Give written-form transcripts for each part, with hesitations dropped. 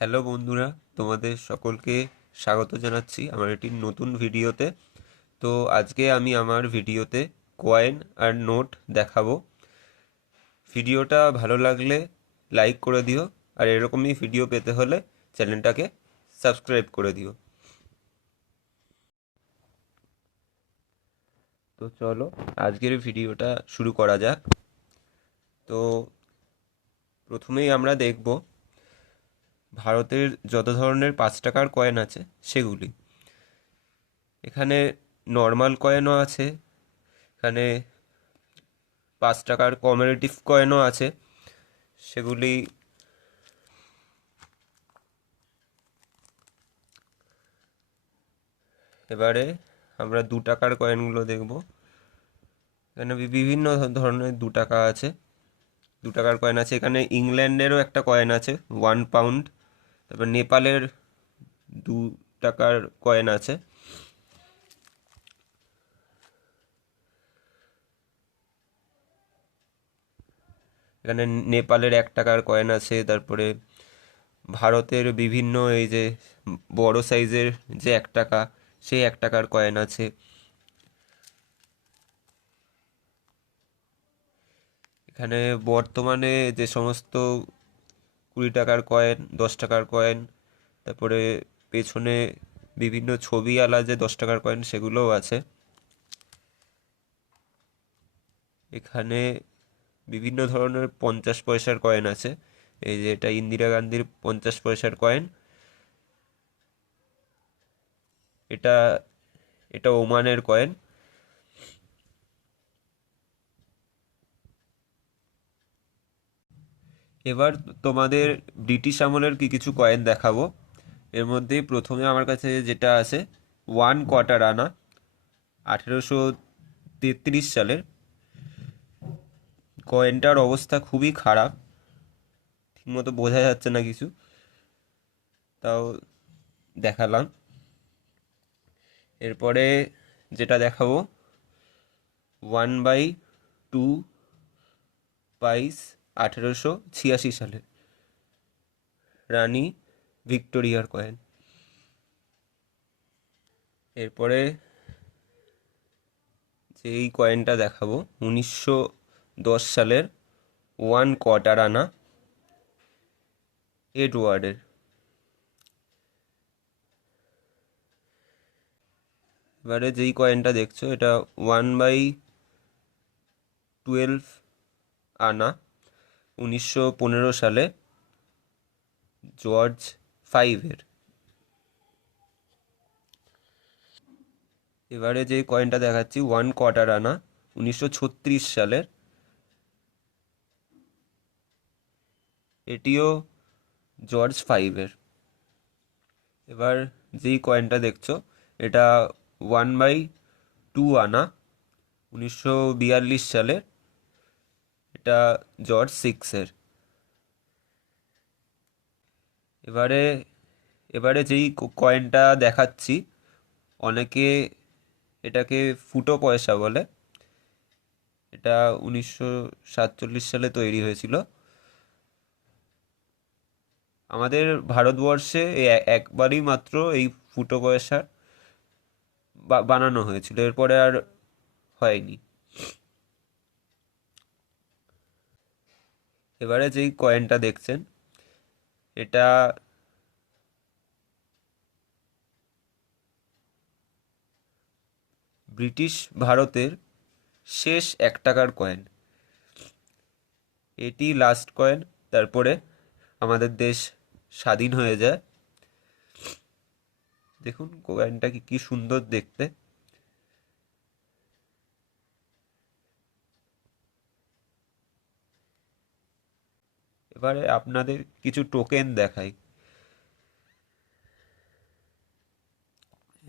Hello বন্ধুরা, তোমাদের সকলকে স্বাগত জানাচ্ছি আমার একটি নতুন ভিডিওতে। তো আজকে আমি আমার ভিডিওতে কয়েন আর নোট দেখাবো। ভিডিওটা ভালো লাগলে লাইক করে দিও, আর এরকমই ভিডিও পেতে হলে চ্যানেলটাকে সাবস্ক্রাইব করে দিও। তো চলো আজকের ভিডিওটা শুরু করা যাক। তো প্রথমেই আমরা দেখব ভারতের যত ধরনের 5 টাকার কয়েন আছে সেগুলি। এখানে নর্মাল কয়েনও আছে, এখানে 5 টাকার কমিউনিটিভ কয়েনও আছে। সেগুলি এবারে আমরা 2 টাকার কয়েনগুলো দেখব। এখানে বিভিন্ন ধরনের 2 টাকা আছে, 2 টাকার কয়েন আছে। এখানে ইংল্যান্ডেরও একটা কয়েন আছে 1 পাউন্ড। তারপর নেপালের 2 টাকার কয়েন আছে। এখানে নেপালের 1 টাকার কয়েন আছে। তারপরে ভারতের বিভিন্ন এই যে বড় সাইজের যে 1 টাকা, সেই 1 টাকার কয়েন আছে। এখানে বর্তমানে যে সমস্ত 20 টাকার কয়েন, 10 টাকার কয়েন, তারপরে পেছনে বিভিন্ন ছবি আলা যে 10 টাকার কয়েন সেগুলোও আছে। এখানে বিভিন্ন ধরনের 50 পয়সার কয়েন আছে। এই যে এটা ইন্দিরা গান্ধীর 50 পয়সার কয়েন। এটা এটা ওমানের কয়েন। এবার তোমাদের ব্রিটিশ আমলের কিছু কয়েন দেখাবো। এর মধ্যে প্রথমে আমার কাছে যেটা আছে 1 কোয়ার্টার আনা, 1833 সালের। কয়েনটার অবস্থা খুবই খারাপ, ঠিকমতো বোঝা যাচ্ছে না কিছু, তাও দেখালাম। এরপরে যেটা দেখাবো 1/2 পাইস, 1886 সালের, রানী ভিক্টোরিয়ার কয়েন। এরপরে যে এই কয়েনটা দেখাবো 1910 সালের 1 কোয়ার্টার আনা, এডওয়ার্ডের। এবারে যেই কয়েনটা দেখছো এটা 1/12 আনা, 1915 সালে, জর্জ 5-এর। এবারে যে কয়েনটা দেখাচ্ছি 1 কোয়ার্টার আনা, 1936 সালের, এটিও জর্জ 5-এর। এবার যেই কয়েনটা দেখছো এটা 1/2 আনা, 1942 সালের, এটা জর্জ 6-এর। এবারে এবারে যেই কয়েনটা দেখাচ্ছি অনেকে এটাকে ফুটো পয়সা বলে। এটা 1947 সালে তৈরি হয়েছিল। আমাদের ভারতবর্ষে এই একবারই মাত্র এই ফুটো পয়সা বানানো হয়েছিল, এরপরে আর হয়নি। এবারে যেই কয়েনটা দেখছেন এটা ব্রিটিশ ভারতের শেষ 1 টাকার কয়েন। এটি লাস্ট কয়েন, তারপরে আমাদের দেশ স্বাধীন হয়ে যায়। দেখুন কয়েনটা কি কি সুন্দর দেখতে। এবারে আপনাদের কিছু টোকেন দেখাই।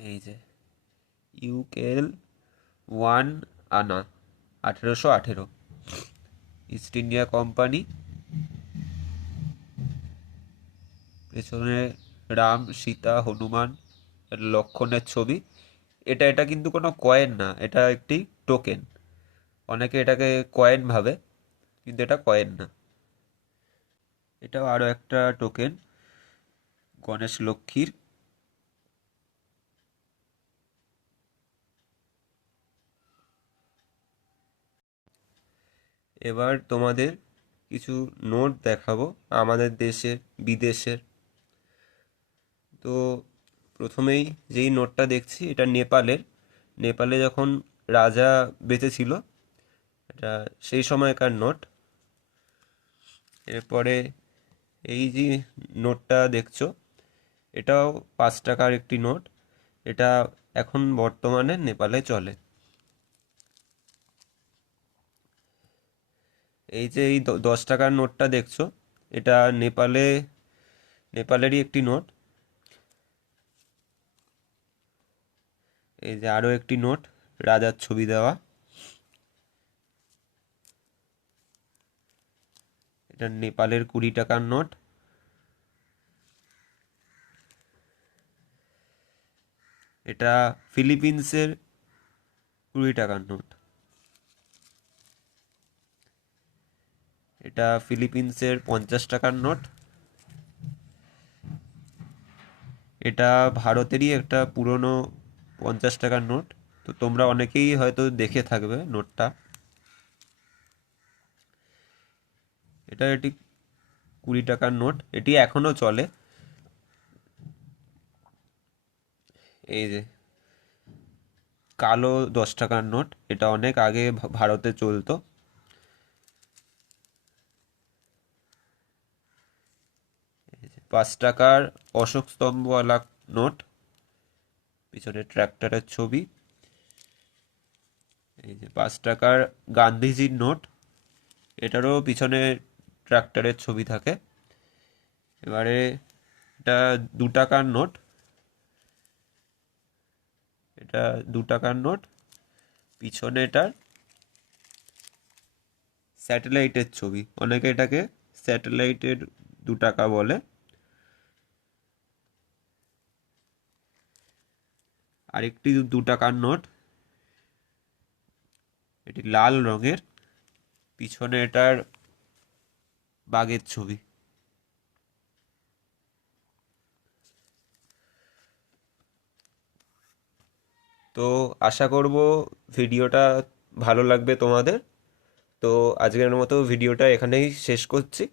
এই যে ইউকেএল 1 আনা, 1818, ইস্ট ইন্ডিয়া কোম্পানি। পেছনে রাম, সীতা, হনুমান, লক্ষণের ছবি। এটা কিন্তু কোনো কয়েন না, এটা একটি টোকেন। অনেকে এটাকে কয়েন ভাবে, কিন্তু এটা কয়েন না। এটাও আরো একটা টোকেন গণেশ লক্ষ্মীর। এবার তোমাদের কিছু নোট দেখাবো আমাদের দেশের, বিদেশের। তো প্রথমেই যেই নোটটা দেখছি এটা নেপালের। নেপালে যখন রাজা বেঁচে ছিল, এটা সেই সময়কার নোট। এরপরে এই যে নোটটা দেখছো, এটাও 5 টাকার একটি নোট। এটা এখন বর্তমানে নেপালে চলে। এই যে এই 10 টাকার নোটটা দেখছো, এটা নেপালেরই একটি নোট। এই যে আরো একটি নোট, রাজার ছবি দেওয়া। এটা নেপালের 20 টাকার নোট। এটা ফিলিপিন্সের 20 টাকার নোট। এটা ফিলিপিন্সের 50 টাকার নোট। এটা ভারতেরই একটা পুরনো 50 টাকার নোট। তো তোমরা অনেকেই হয়তো দেখে থাকবে নোটটা। এটা এটি 20 টাকার নোট, এটি এখনো চলে। এই যে কালো 10 টাকার নোট, এটা অনেক আগে ভারতে চলতো। এই যে 5 টাকার অশোক স্তম্ভওয়ালা নোট, পিছনে ট্র্যাক্টরের ছবি। এই যে 5 টাকার গান্ধীজির নোট, এটারও পিছনে ট্র্যাক্টরের ছবি থাকে। এবারে এটা 2 টাকার নোট। এটা 2 টাকার নোট, পিছনে এটার স্যাটেলাইটের ছবি। অনেকে এটাকে স্যাটেলাইটের 2 টাকা বলে। আরেকটি 2 টাকার নোট, এটি লাল রঙের, পিছনে এটার বাঘের ছবি। তো আশা করব ভিডিওটা ভালো লাগবে তোমাদের। তো আজকের মতো ভিডিওটা এখানেই শেষ করছি।